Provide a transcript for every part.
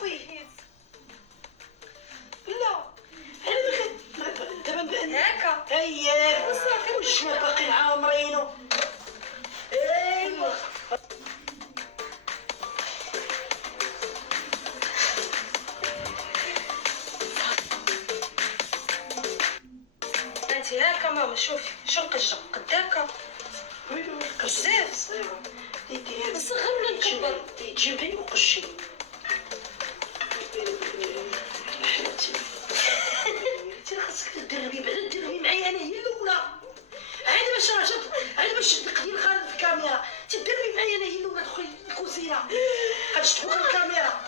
شوفي لا دابا هكا هيا واش ما باقي عامرينو ايوا انت هكا ماما شوفي شو القجه قد هكا ويلو بزاف ديدي نصغر ولا نكبر جيبي وقشي انت خاصك تدربي بعدا تدربي معايا انا هي الاولى عاد باش راه عاد باش تقدي الخالد في الكاميرا تدربي معايا انا هي الاولى تدخلي الكوزينه غتشتفوك الكاميرا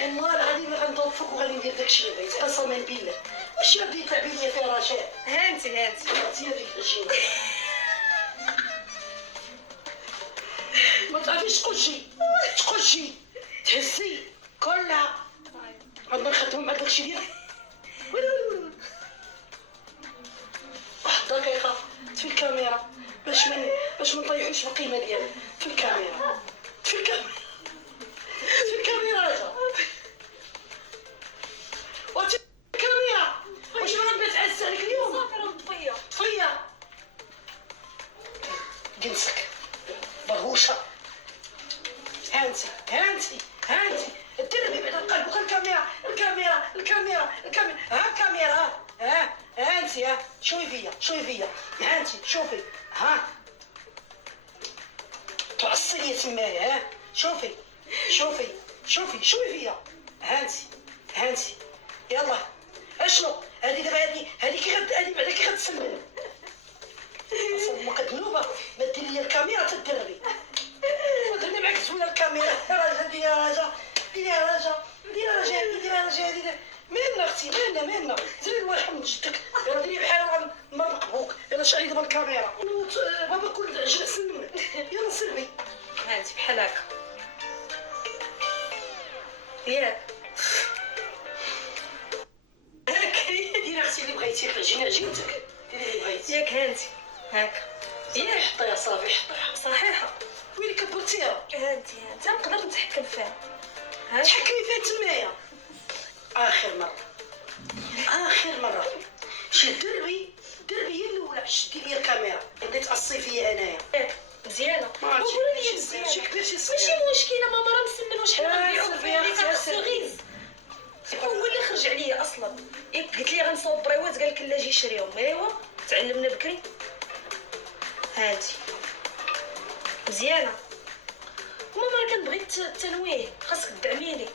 والله العظيم غنضربك وغادي ندير داكشي اللي بغيتي قسما بالله واش غادي تلعبي ليا فيها رشاء هانتي انت هذيك العجينه ما تعرفيش تقشي تهزي كلها غنبقى نخدم مع داكشي ديالك ويلي واحد دقيقه في الكاميرا باش ما نطيحوش القيمه ديالك في الكاميرا رجع واتي الكاميرا واش ما غنبات عز عليك اليوم صافي راه مطفيه طفيه جنسك برهوشه هانتي الدربي بعد القلب الكاميرا ها الكاميرا ها هانتي ها شوفي فيا هانتي شوفي ها تعصي تمايا ها شوفي فيا هانتي يلا اشنو هذه دابا هذه بعدا كي غتسلم اصلا كذنوبه ما ديري لي الكاميرا تدربي ودرني معاك زوينه الكاميرا راجا ديريها راجا مالنا اختي مالنا زري الله يرحم جدك يلا ديري بحال نمرق بوك يلا شعلي دابا الكاميرا بابا كل عجل سلم يلا سلمي هانتي بحال هكا ياك ديري اختي اللي بغيتي عجينتك ديري اللي بغيتي ياك هانتي هكا ياك حطيها صافي صحيحه ويلي كبرتيها هانتي نقدر نتحكم فيها تحكمي فيها تمايا اخر مره شي دربي هي الاولى شدي لي الكاميرا بديت تقصي فيا انايا ياك مزيانه وقولي لي مزيانه شي كبير شي ماشي صغير مشكله ماما راه مسمن وشحال غنبيعو صافي فيه خاصو غيز هو اللي خرج عليا اصلا قلت لي غنصوب بريوات قال لك لا جي شريهم ايوا تعلمنا بكري هانتي مزيانه ماما راه كنبغي التنويه خاصك تدعميني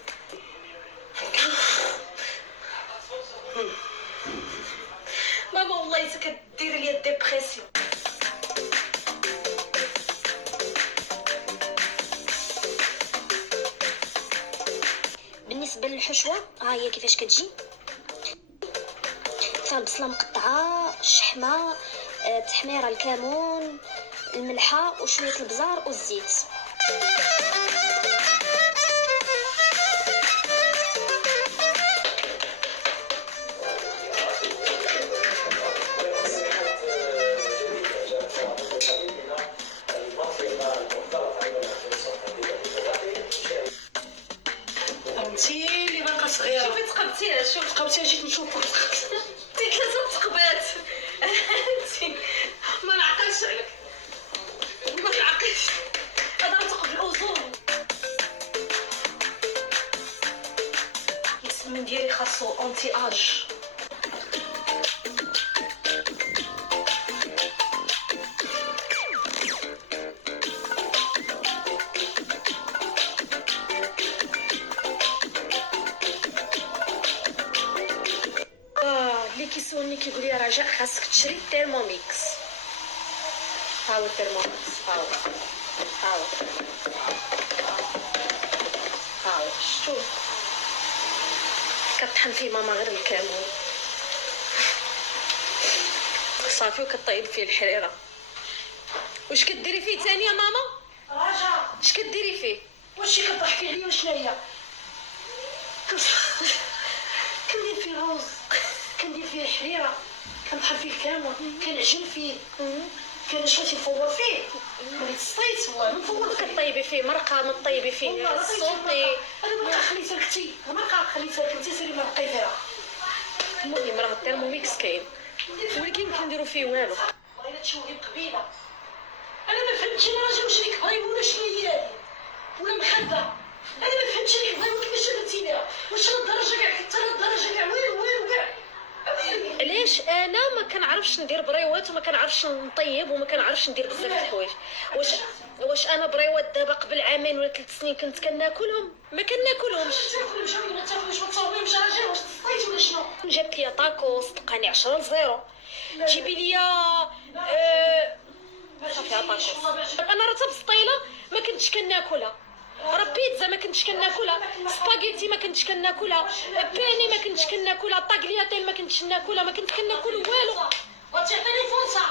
ماما والله حتى كديري لي ديبرسيون بالنسبه للحشوه ها هي كيفاش كتجي فيها البصله مقطعه الشحمه التحميره الكمون الملحه وشويه البزار والزيت انتي اللي باقا صغيره شوفي تقبتيها شوف تقبتيها جيت نشوفك ديك 3 تقبات انتي ما نعقلش عليك ما تعقلش هذا راه ثقب الاوزون السمن ديالي خاصو انتي اج اللي كيسولني كيقول لي رجاء خاصك تشري الترموميكس ها هو الترموميكس ها هو شتو كطحن فيه ماما غير الكمون صافي وكطيب فيه الحريره واش كديري فيه ثاني يا ماما رجا اش كديري فيه واش كضحكي عليا وشناهي كندير فيه روز كندير فيه حريره كنطحن فيه الكمون كنعجن فيه كاين شويه نفور فيه وليت صيت والله نفور فيه. كطيبي فيه مرقه، ما طيبي فيه والله صوتي. انا مرقه خليتها لكتي، المرقه خليتها لكتي سيري مرقي فيها. المهم راه الترموميكس كاين ولكن كنديرو فيه والو. والله الا تشوهي قبيله. انا ما فهمتش انا راجل واش ليك بغايب ولا شنو هي هادي ولا مخده. انا ما فهمتش ليك بغايب كيفاش درتي ليها، واش راه الدرجه كاع حتى الدرجه كاع ويرو كاع. علاش انا ما كنعرفش ندير بريوات وما كنعرفش نطيب وما كنعرفش ندير بزاف د الحوايج. واش انا بريوات دابا قبل عامين ولا 3 سنين كنت كناكلهم؟ ما كناكلهمش. ما تصاوبيهمش راجل، واش تصيتي ولا شنو؟ جابت لي طاكوس تلقاني 10-0. جيبي لي صافي طاكوس. انا راه حتى بسطيله ما كنتش كناكلها، راه بيتزا ما كنتش كناكلها، سباغيتي ما كنتش كناكلها، باني ما كنتش كناكلها، طاغلياتيل ما كنتش ناكلها، ما كنت كناكل والو. وتعطيني فرصه،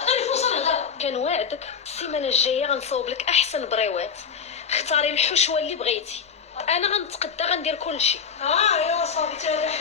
عطيني فرصه نهضر. كنواعدك السيمانه الجايه غنصاوب لك احسن بريوات، اختاري الحشوه اللي بغيتي، انا غنتقدى غندير كلشي. ايوا صافي تاريح.